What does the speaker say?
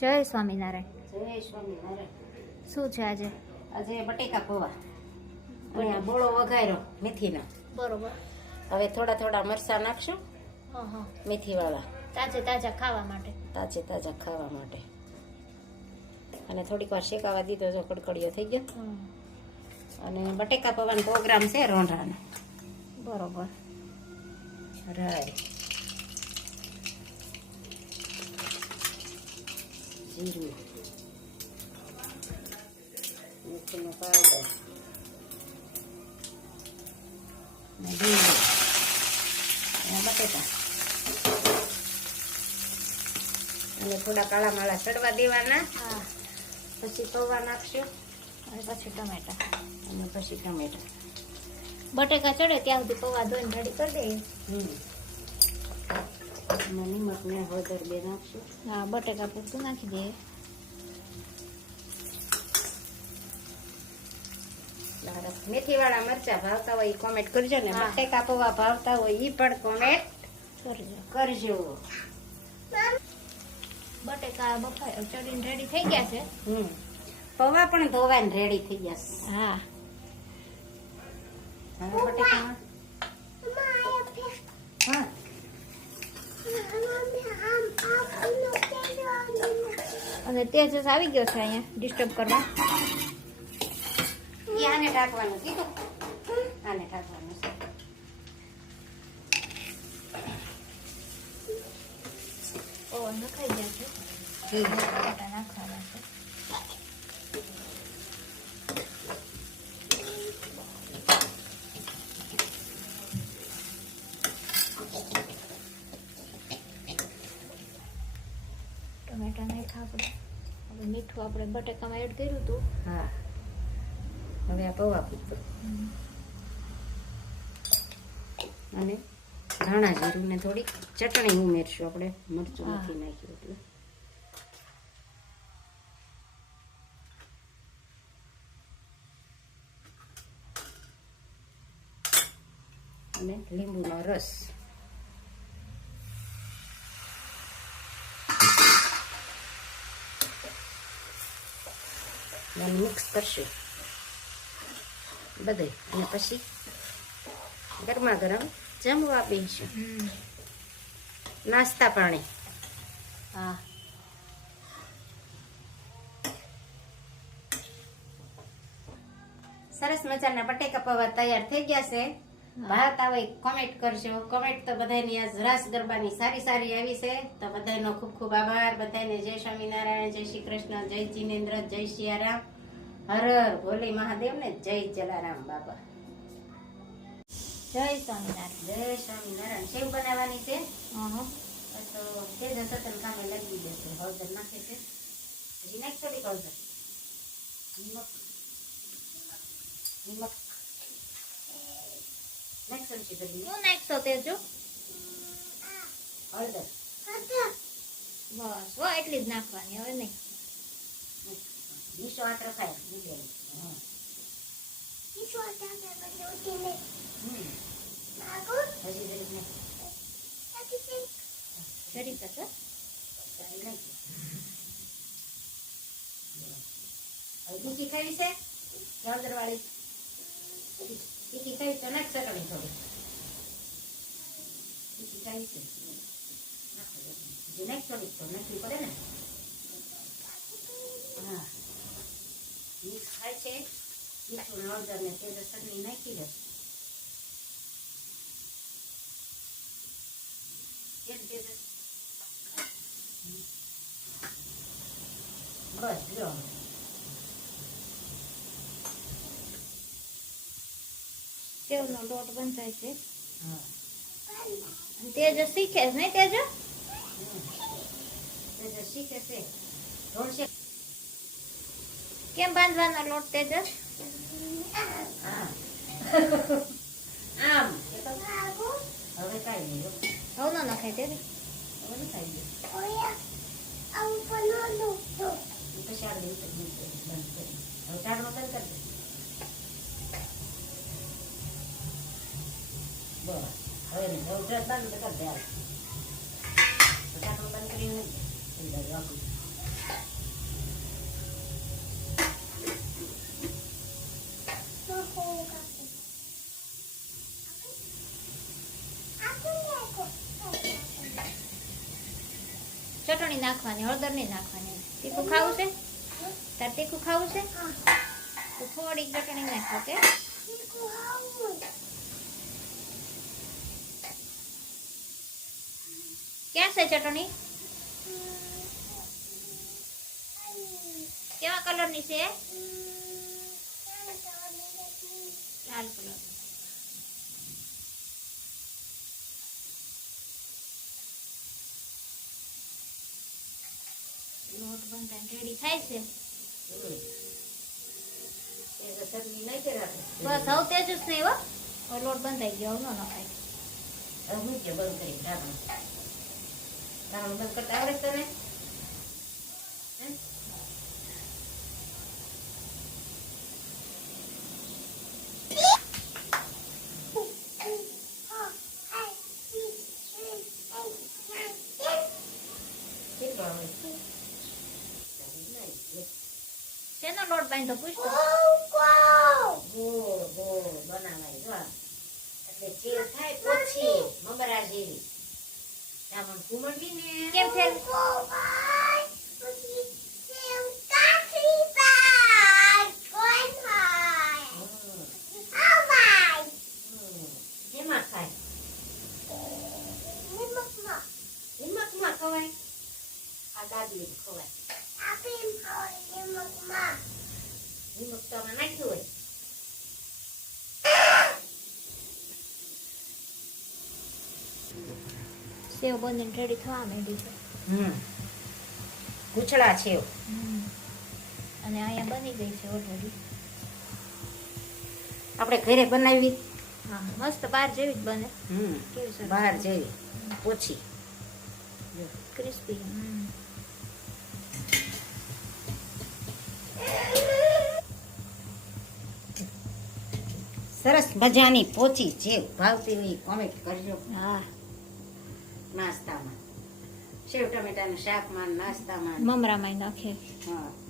જય સ્વામિનારાયણ. જય સ્વામિનારાયણ. શું છે આજે? આજે બટેકા પૌવા. અને આ બોળો વઘાર્યો મેથીનો. બરોબર. હવે થોડા થોડા મરચાં નાખશું. મેથી વાળા મેથીવાળા. તાજે તાજા ખાવા માટે. તાજે તાજા ખાવા માટે. અને થોડીક વાર શેકાવા દીધો તો કડકડીયો થઈ ગયો. અને બટેકા પવાનો પ્રોગ્રામ છે રોંઢાનો. બરોબર. રાય જીરું મેથીનો પાવડર ને ડુંગળી અને બટેટા અને થોડા કાળા માળા ચડવા દેવાના હા પછી પૌવા નાખશું અને પછી ટમેટા અને પછી ટમેટા બટેકા ચડે ત્યાં સુધી પૌવા ધોઈને રેડી કરી દઈએ હમ અને નિમક ને હળદર બે નાખશું. હા બટેકા પૂરતું નાખી દઈએ. મેથી વાળા મરચા ભાવતા હોય એ કોમેન્ટ કરજો ને. બટેકા પૌવા ભાવતા હોય એ પણ કોમેન્ટ કરજો. કરજો. બટેકા બફાય ચડીને રેડી થઈ ગયા છે? હમ. પૌવા પણ ધોવાને રેડી થઈ ગયા છે. હા. બટેકા અને તેજ આવી ગયો છે અહીંયા ડિસ્ટર્બ કરવા. આને ઢાંકવાનું કીધું આને ઢાંકવાનું છે. પૌવા નખાઈ ગયા છે. નાખવાના છે ટમેટા નાખ્યા આપણે હવે મીઠું આપણે બટાકામાં એડ કર્યું હતું. હા. હવે આ પૌવા પૂરતું અને ધાણા જીરું ને થોડીક ચટણી ઉમેરશું આપણે. મરચું. નથી નાખ્યું એટલે. અને લીંબુનો રસ. અને મિક્સ કરશું બધે અને પછી ગરમા ગરમ જમવા બેસું નાસ્તા પાણી હા સરસ મજાના બટેકા પૌવા તૈયાર થઈ ગયા છે. ભાવતા આવે કોમેન્ટ કરજો. કોમેન્ટ તો બધાની આજ રાસ ગરબાની સારી સારી આવી છે. તો બધાનો ખૂબ ખૂબ આભાર. બધાને જય સ્વામિનારાયણ જય શ્રી કૃષ્ણ જય જીનેન્દ્ર જય સિયારામ હર હર ભોલે મહાદેવ ને જય જલારામ બાબા. જય સ્વામિનારાયણ. જય સ્વામિનારાયણ. શેવ બનાવવાની છે? તો તે જ સતન કામે લગી જશે. હળદર નાખે છે. હજી નાખ થોડીક હળદર. નિમક. નિમક. નાખ ચમચી ભરી નાખશો તેજો હળદર બસ હો એટલી જ નાખવાની હવે નહીં નીચો હાથ રખાય મીડિયમ હા હમ. હજી જરીક નાખ. જરીક જ હો. તારી નાખી. હવે તીખી ખાવી છે હળદર વાળી તીખી ખાવી તો નાખ ચટણી થોડી તીખી ખાવી છે નાખો જરી. હજી નાખ થોડીક તો નાખવી પડે ને હા મિક્સ થાય છે તીખું ને હળદર ને તેજ ચટણી નાખી દે કેમ તેજ બસ લો સેવનો લોટ બંધાય છે? હા. તેજો શીખે છે નહીં તેજો? તેજ શીખે છે. ઢોળશે કેમ બાંધવાનો લોટ તેજો? આમ. હવે કાઈ નહીં હવે ન નખાય તે હવે નહીં બંધ કર દે ઢાંકણું બંધ કરીને રાખું ચટણી નાખવાની હળદર નહીં નાખવાની. તીખું ખાવું છે? તાર તીખું ખાવું છે? તો થોડીક ચટણી નાખ ઓકે? ક્યાં છે ચટણી કેવા કલરની છે લાલ કલર લોટ બનતા રેડી થાય છે એ તો ચટણી નાખી રાખે. બસ હવે તેજ જ નહીં હો હવે લોટ બંધાઈ ગયો હવે ન નખાય હવે હું કે બંધ કરી ઢાંકણું. ઢાંકણું બંધ કરતા આવડે તને? શેનો લોટ બાંધો? પૂછતો ગોળ ગોળ બનાવાય એટલે ચીર થાય પછી મમરા જેવી. કેમ છે હમ, હમ. એમાં ખાય હિંમતમાં ખવાય આ દાદી ખવાય હિંમત તો આમાં નાખ્યું હોય સેવ બંધીને રેડી થવા માંડી છે. હમ. છે અને અહીંયા બની ગઈ છે ઓલરેડી આપણે ઘરે બનાવી? હા મસ્ત બહાર જેવી જ બને. હમ. બહાર જેવી. ઓછી. ક્રિસ્પી સરસ મજાની પોચી જે ભાવતી હોય કોમેન્ટ કરજો. હા. નાસ્તામાં. સેવ ટમેટાનું શાકમાં નાસ્તામાં. મમરામાં નાખે. હા.